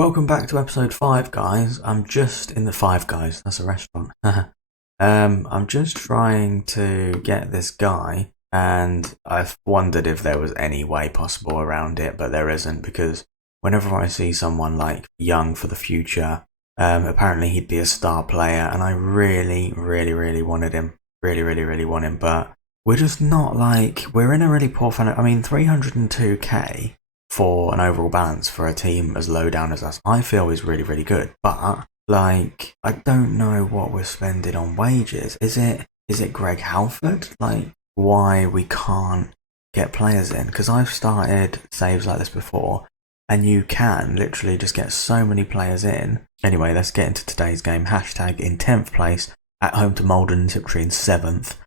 Welcome back to episode 5, guys. I'm just in the Five Guys. That's a restaurant. I'm just trying to get this guy, and I've wondered if there was any way possible around it, but there isn't, because whenever I see someone like young for the future, apparently he'd be a star player, and I really wanted him. Really want him, but we're just not we're in a really poor fan. I mean, 302k for an overall balance for a team as low down as us, I feel is really good. But I don't know what we're spending on wages. Is it Greg Halford? Why we can't get players in? Because I've started saves like this before, and you can literally just get so many players in. Anyway, let's get into today's game. Hashtag in 10th place, at home to Malden and Tiptree in 7th.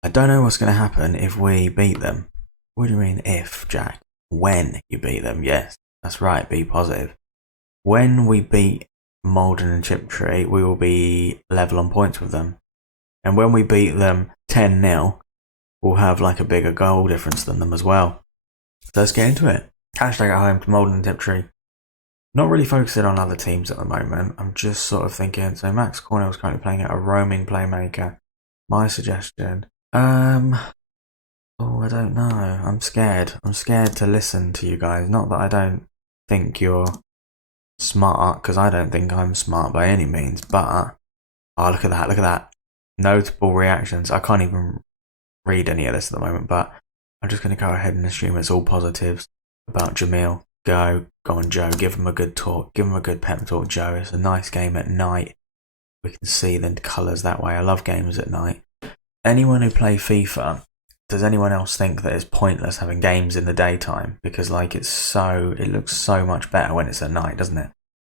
I don't know what's going to happen if we beat them. What do you mean if, Jack? When you beat them, yes, that's right, be positive. When we beat Malden and Tiptree, we will be level on points with them. And when we beat them 10-0, we'll have a bigger goal difference than them as well. So let's get into it. Hashtag at home to Malden and Tiptree. Not really focusing on other teams at the moment. I'm just sort of thinking, so Max Cornell's currently playing at a roaming playmaker. My suggestion, oh, I don't know. I'm scared. I'm scared to listen to you guys. Not that I don't think you're smart, because I don't think I'm smart by any means, but oh, look at that. Notable reactions. I can't even read any of this at the moment, but I'm just going to go ahead and assume it's all positives about Jamil. Go on, Joe. Give him a good talk. Give him a good pep talk, Joe. It's a nice game at night. We can see the colours that way. I love games at night. Anyone who play FIFA, does anyone else think that it's pointless having games in the daytime? Because it looks so much better when it's at night, doesn't it?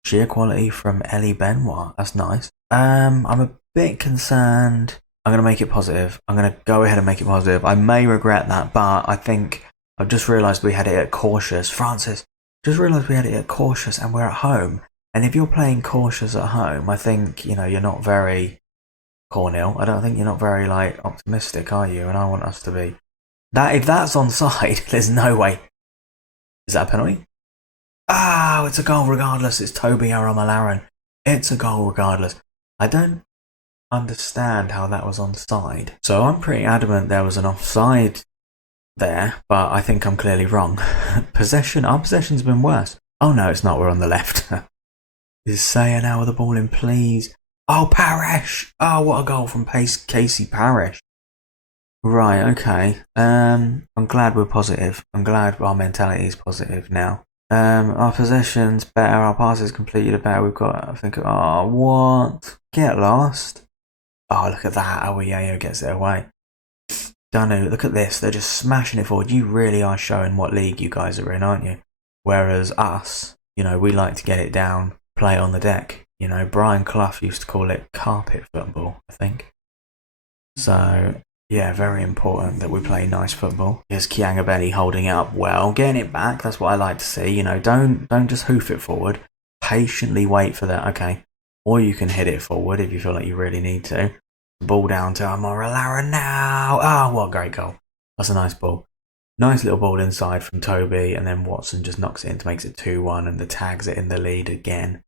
Sheer quality from Ellie Benoit. That's nice. I'm a bit concerned. I'm going to make it positive. I'm going to go ahead and make it positive. I may regret that, but I think I've just realised we had it at cautious. Francis, just realised we had it at cautious and we're at home. And if you're playing cautious at home, I think, you're not very Cornell. I don't think you're not very optimistic, are you? And I want us to be. If that's onside, there's no way. Is that a penalty? Oh, it's a goal regardless. It's Toby Aramalaran. It's a goal regardless. I don't understand how that was onside. So I'm pretty adamant there was an offside there, but I think I'm clearly wrong. Our possession's been worse. Oh no, it's not. We're on the left. Is Sayer now with the ball in, please? Oh, Parish! Oh, what a goal from Casey Parish. Right, okay. I'm glad we're positive. I'm glad our mentality is positive now. Our possession's better, our passes completed are better. We've got, I think, oh, what? Get lost. Oh, look at that. Awayayo gets it away. Danu, look at this. They're just smashing it forward. You really are showing what league you guys are in, aren't you? Whereas us, we like to get it down, play on the deck. Brian Clough used to call it carpet football, I think. So, yeah, very important that we play nice football. Here's Kiangabelli holding it up well, getting it back. That's what I like to see. Don't just hoof it forward. Patiently wait for that. Okay. Or you can hit it forward if you feel like you really need to. Ball down to Amora now. Oh, what a great goal. That's a nice ball. Nice little ball inside from Toby, and then Watson just knocks it in to makes it 2-1, and the tags it in the lead again.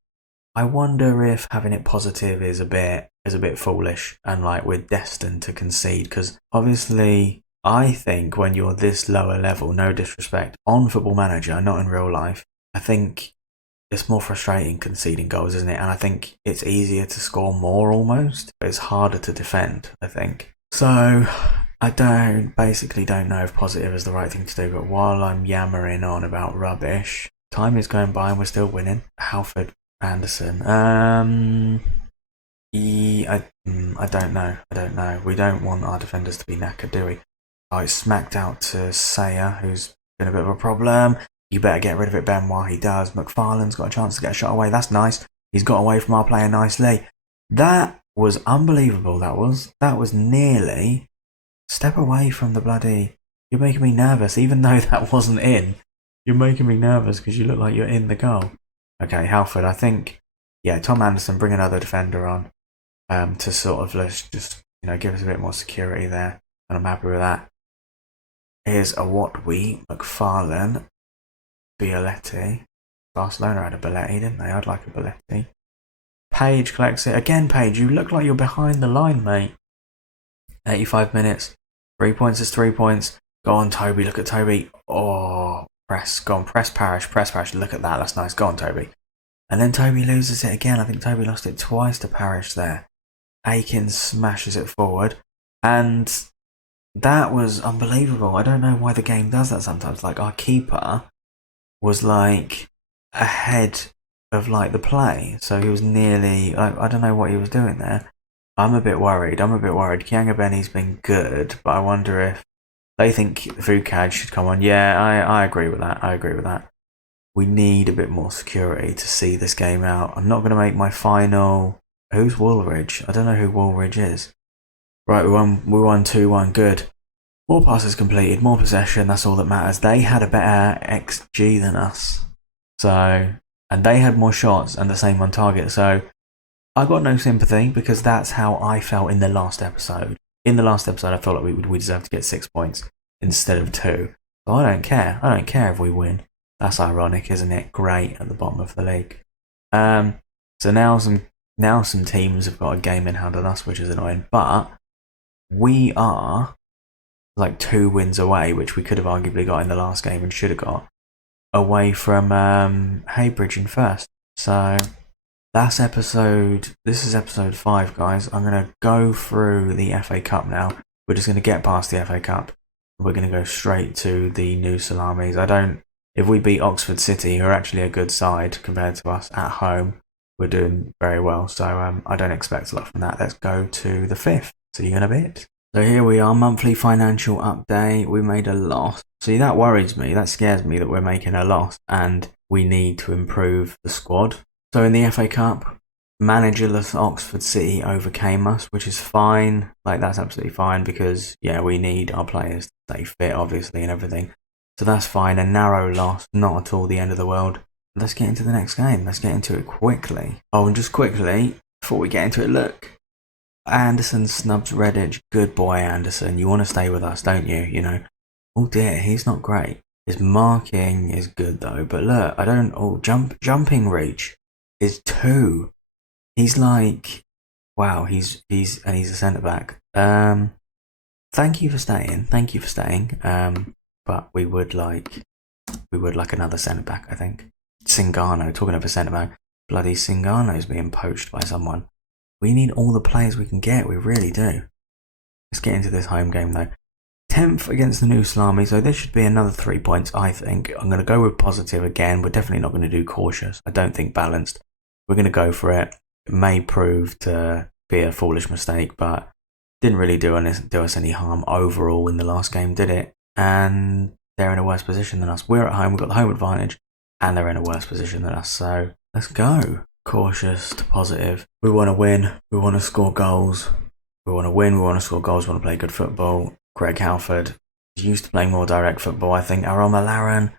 I wonder if having it positive is a bit foolish and we're destined to concede, because obviously I think when you're this lower level, no disrespect, on Football Manager, not in real life, I think it's more frustrating conceding goals, isn't it? And I think it's easier to score more almost, but it's harder to defend, I think. So I basically don't know if positive is the right thing to do, but while I'm yammering on about rubbish, time is going by and we're still winning. Halford Anderson. I don't know. We don't want our defenders to be knackered, do we? Oh, it's smacked out to Sayer, who's been a bit of a problem. You better get rid of it, Benoit. He does. McFarlane's got a chance to get a shot away. That's nice. He's got away from our player nicely. That was unbelievable. That was nearly step away from the bloody. You're making me nervous, even though that wasn't in. You're making me nervous because you look like you're in the goal. Okay, Halford, I think, Tom Anderson, bring another defender on to sort of just give us a bit more security there, and I'm happy with that. Here's a Watwe, McFarlane, Bialetti, Barcelona had a Belletti, didn't they? I'd like a Belletti. Page collects it. Again, Page, you look like you're behind the line, mate. 85 minutes. 3 points is 3 points. Go on, Toby. Look at Toby. Oh, press. Go on, press Parish. Press Parish. Look at that. That's nice. Go on, Toby. And then Toby loses it again. I think Toby lost it twice to Parish there. Aikens smashes it forward. And that was unbelievable. I don't know why the game does that sometimes. Like, our keeper was, like, ahead of, like, the play. So he was nearly... Like, I don't know what he was doing there. I'm a bit worried. Kianga Benny's been good, but I wonder if they think Vukaj should come on. Yeah, I agree with that. We need a bit more security to see this game out. I'm not going to make my final... Who's Woolridge? I don't know who Woolridge is. Right, we won 2-1. Good. More passes completed, more possession. That's all that matters. They had a better XG than us. So, and they had more shots and the same on target. So, I got no sympathy because that's how I felt in the last episode. In the last episode, I felt like we deserved to get 6 points instead of 2. So I don't care. I don't care if we win. That's ironic, isn't it? Great at the bottom of the league. So now some teams have got a game in hand on us, which is annoying. But we are like 2 wins away, which we could have arguably got in the last game and should have got, away from Haybridge in first. So this is episode 5, guys. I'm going to go through the FA Cup now. We're just going to get past the FA Cup. We're going to go straight to the new Salamis. If we beat Oxford City, who are actually a good side compared to us at home, we're doing very well. So I don't expect a lot from that. Let's go to the 5th. See you in a bit. So here we are, monthly financial update. We made a loss. See, that worries me. That scares me that we're making a loss and we need to improve the squad. So in the FA Cup, managerless Oxford City overcame us, which is fine. Like, that's absolutely fine because, yeah, we need our players to stay fit, obviously, and everything. So that's fine. A narrow loss, not at all the end of the world. Let's get into the next game. Let's get into it quickly. Oh, and just quickly, before we get into it, look. Anderson snubs Redditch. Good boy, Anderson. You want to stay with us, don't you? You know. Oh dear, he's not great. His marking is good though. But look, jumping reach is 2. He's like, wow. He's a centre back. Thank you for staying. But we would like another centre back. I think Singano. Talking of a centre back, bloody Singano's being poached by someone. We need all the players we can get. We really do. Let's get into this home game though. 10th against the new Salami, so this should be another 3 points, I think. I'm going to go with positive again. We're definitely not going to do cautious. I don't think balanced. We're going to go for it. It may prove to be a foolish mistake, but didn't really do us any harm overall in the last game, did it? And they're in a worse position than us. We're at home. We've got the home advantage, and they're in a worse position than us. So let's go. Cautious to positive. We want to win. We want to score goals. We want to win. We want to score goals. We want to play good football. Greg Halford is used to playing more direct football. I think Aroma Laren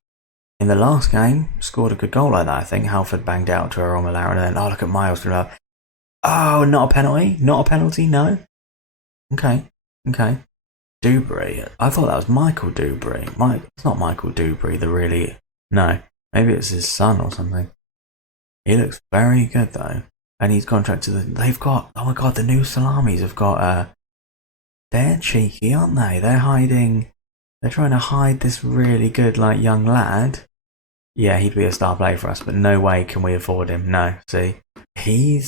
in the last game scored a good goal like that. I think Halford banged out to Aroma Laren and then, look at Miles. Oh, not a penalty? Not a penalty? No? Okay. Dubry. I thought that was Michael Dubry. It's not Michael Dubry, No. Maybe it's his son or something. He looks very good though. And he's contracted they've got, oh my god, the new Salamis have got they're cheeky, aren't they? They're trying to hide this really good young lad. Yeah, he'd be a star player for us, but no way can we afford him. No, see. I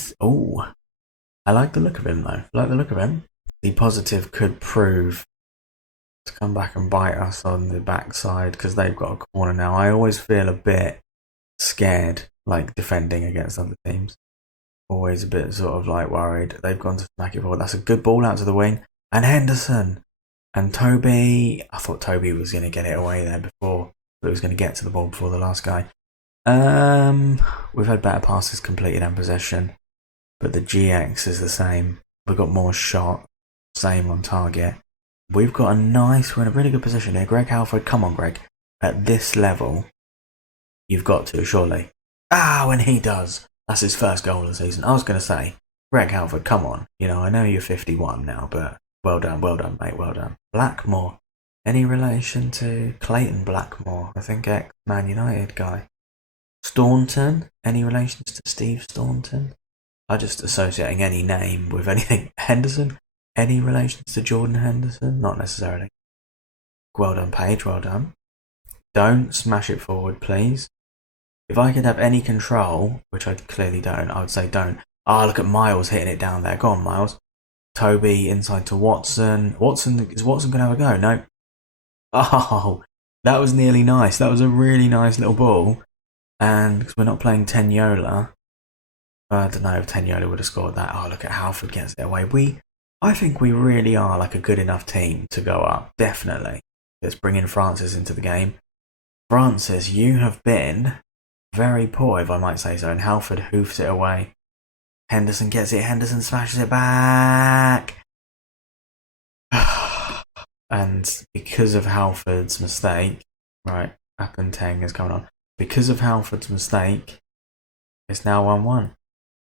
like the look of him though. The positive could prove to come back and bite us on the backside because they've got a corner now. I always feel a bit scared defending against other teams. Always a bit worried. They've gone to smack it forward. That's a good ball out to the wing. And Henderson. And Toby. I thought Toby was going to get it away there before. But he was going to get to the ball before the last guy. We've had better passes completed and possession. But the GX is the same. We've got more shot. Same on target. We're in a really good position here. Greg Halford, come on Greg. At this level, you've got to, surely. And he does. That's his first goal of the season. I was going to say, Greg Halford, come on. I know you're 51 now, but well done, mate, well done. Blackmore. Any relation to Clayton Blackmore? I think ex-Man United guy. Staunton? Any relations to Steve Staunton? I'm just associating any name with anything. Henderson? Any relations to Jordan Henderson? Not necessarily. Well done, Paige, well done. Don't smash it forward, please. If I could have any control, which I clearly don't, I would say don't. Ah, look at Miles hitting it down there. Go on, Miles. Toby inside to Watson. Is Watson going to have a go? No. Oh, that was nearly nice. That was a really nice little ball. And because we're not playing Tenyola, I don't know if Tenyola would have scored that. Oh, look at Halford gets it away. I think we really are like a good enough team to go up. Definitely. Let's bring in Francis into the game. Francis, you have been very poor, if I might say so. And Halford hoofs it away. Henderson gets it. Henderson smashes it back. And because of Halford's mistake, right, Appenteng is coming on. Because of Halford's mistake, it's now 1-1.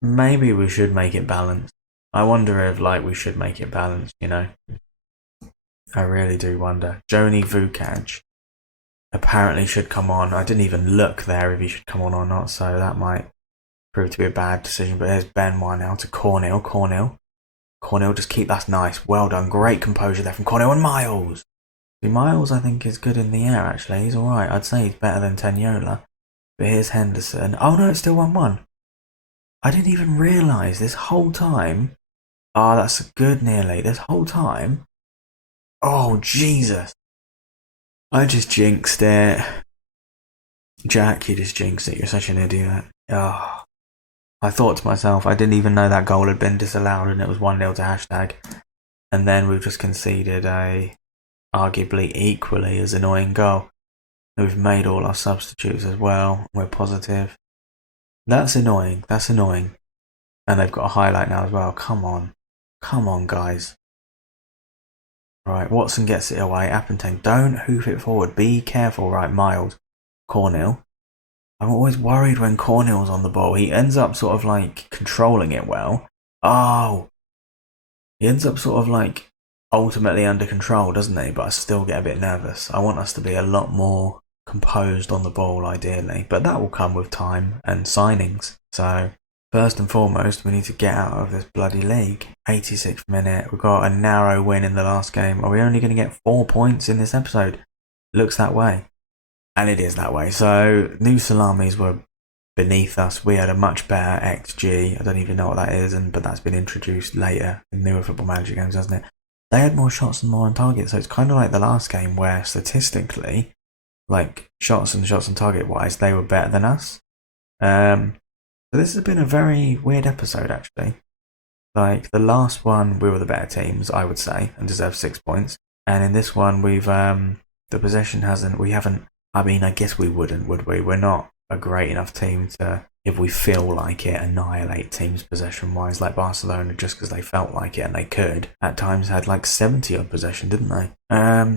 Maybe we should make it balanced. I wonder if, we should make it balanced, you know. I really do wonder. Joni Vukac apparently should come on. I didn't even look there if he should come on or not, so that might prove to be a bad decision. But there's Benoit now to Cornell. Cornell, just keep, that's nice. Well done. Great composure there from Cornell and Miles. Miles, I think, is good in the air, actually. He's alright. I'd say he's better than Tenyola. But here's Henderson. Oh, no, it's still 1-1. I didn't even realise this whole time. Oh, that's good nearly. This whole time. Oh, Jesus. I just jinxed it. Jack, you just jinxed it. You're such an idiot. Oh. I thought to myself, I didn't even know that goal had been disallowed and it was 1-0 to hashtag. And then we've just conceded a arguably equally as annoying goal. We've made all our substitutes as well. We're positive. That's annoying. That's annoying. And they've got a highlight now as well. Come on. Come on, guys. Right, Watson gets it away. Appenteng, don't hoof it forward. Be careful. Right, Miles. Cornell. I'm always worried when Cornell's on the ball. He ends up sort of controlling it well. Oh! He ends up sort of ultimately under control, doesn't he? But I still get a bit nervous. I want us to be a lot more composed on the ball, ideally. But that will come with time and signings. So, first and foremost, we need to get out of this bloody league. 86th minute. We've got a narrow win in the last game. Are we only going to get 4 points in this episode? Looks that way. And it is that way. So, new Salamis were beneath us. We had a much better XG. I don't even know what that is, but that's been introduced later in newer Football Manager games, hasn't it? They had more shots and more on target. So, it's kind of like the last game where statistically, shots and target wise, they were better than us. So, this has been a very weird episode, actually. The last one, we were the better teams, I would say, and deserved 6 points. And in this one, the possession we haven't. I mean, I guess we wouldn't, would we? We're not a great enough team to, if we feel like it, annihilate teams possession-wise, like Barcelona, just because they felt like it and they could. At times had 70-odd possession, didn't they?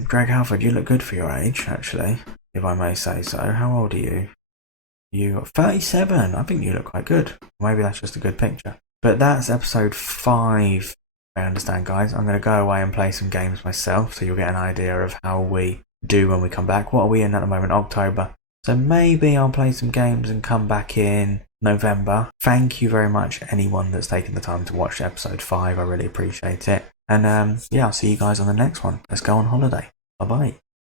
Greg Halford, you look good for your age, actually, if I may say so. How old are you? You're 37. I think you look quite good. Maybe that's just a good picture. But that's episode 5, I understand, guys. I'm going to go away and play some games myself, so you'll get an idea of how we do when we come back. What are we in at the moment? October. So maybe I'll play some games and come back in November. Thank you very much, anyone that's taken the time to watch episode 5. I really appreciate it. And yeah, I'll see you guys on the next one. Let's go on holiday. Bye-bye.